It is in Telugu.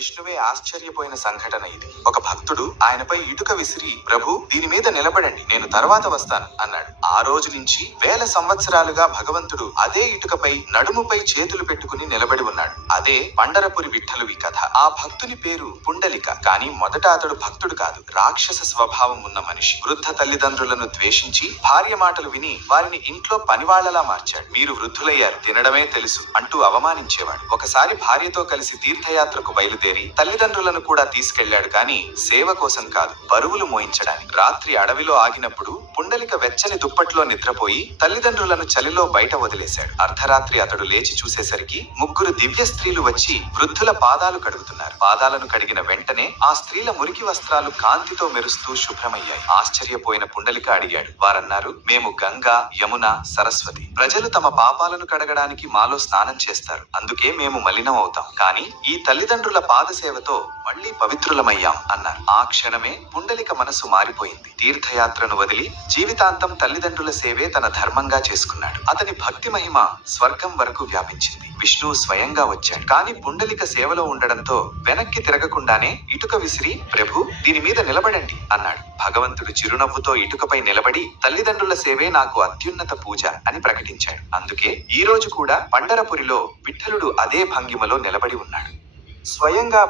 విష్ణువే ఆశ్చర్యపోయిన సంఘటన ఇది. ఒక భక్తుడు ఆయనపై ఇటుక విసిరి, ప్రభు దీని మీద నిలబడండి, నేను తర్వాత వస్తాను అన్నాడు. ఆ రోజు నుంచి వేల సంవత్సరాలుగా భగవంతుడు అదే ఇటుకపై నడుముపై చేతులు పెట్టుకుని నిలబడి ఉన్నాడు. అదే పండరపురి విఠలువి కథ. ఆ భక్తుని పేరు పుండలిక. కానీ మొదట అతడు భక్తుడు కాదు, రాక్షస స్వభావం ఉన్న మనిషి. వృద్ధ తల్లిదండ్రులను ద్వేషించి భార్య మాటలు విని వారిని ఇంట్లో పనివాళ్లలా మార్చాడు. మీరు వృద్ధులయ్యారు, తినడమే తెలుసు అంటూ అవమానించేవాడు. ఒకసారి భార్యతో కలిసి తీర్థయాత్రకు బయలుదేరి తల్లిదండ్రులను కూడా తీసుకెళ్లాడు. కానీ సేవ కోసం కాదు, బరువులు మోయించడానికి. రాత్రి అడవిలో ఆగినప్పుడు పుండలిక వెచ్చని దుప్పట్లో నిద్రపోయి తల్లిదండ్రులను చలిలో బయట వదిలేశాడు. అర్ధరాత్రి అతడు లేచి చూసేసరికి ముగ్గురు దివ్య స్త్రీలు వచ్చి వృద్ధుల పాదాలు కడుగుతున్నారు. పాదాలను కడిగిన వెంటనే ఆ స్త్రీల మురికి వస్త్రాలు కాంతితో మెరుస్తూ శుభ్రమయ్యాయి. ఆశ్చర్యపోయిన పుండలిక అడిగాడు. వారన్నారు, మేము గంగా, యమున, సరస్వతి. ప్రజలు తమ పాపాలను కడగడానికి మాలో స్నానం చేస్తారు, అందుకే మేము మలినం అవుతాం. కానీ ఈ తల్లిదండ్రుల పాదసేవతో మళ్లీ పవిత్రులమయ్యాం అన్నారు. ఆ క్షణమే పుండలిక మనసు మారిపోయింది. తీర్థయాత్రను వదిలి జీవితాంతం తల్లిదండ్రుల సేవే తన ధర్మంగా చేసుకున్నాడు. అతని భక్తి మహిమ స్వర్గం వరకు వ్యాపించింది. విష్ణువు స్వయంగా వచ్చాడు. కానీ పుండలిక సేవలో ఉండడంతో వెనక్కి తిరగకుండానే ఇటుక విసిరి, ప్రభు దీని మీద నిలబడండి అన్నాడు. భగవంతుడు చిరునవ్వుతో ఇటుకపై నిలబడి, తల్లిదండ్రుల సేవే నాకు అత్యున్నత పూజ అని ప్రకటించాడు. అందుకే ఈ రోజు కూడా పండరపురిలో విఠలుడు అదే భంగిమలో నిలబడి ఉన్నాడు. స్వయంగా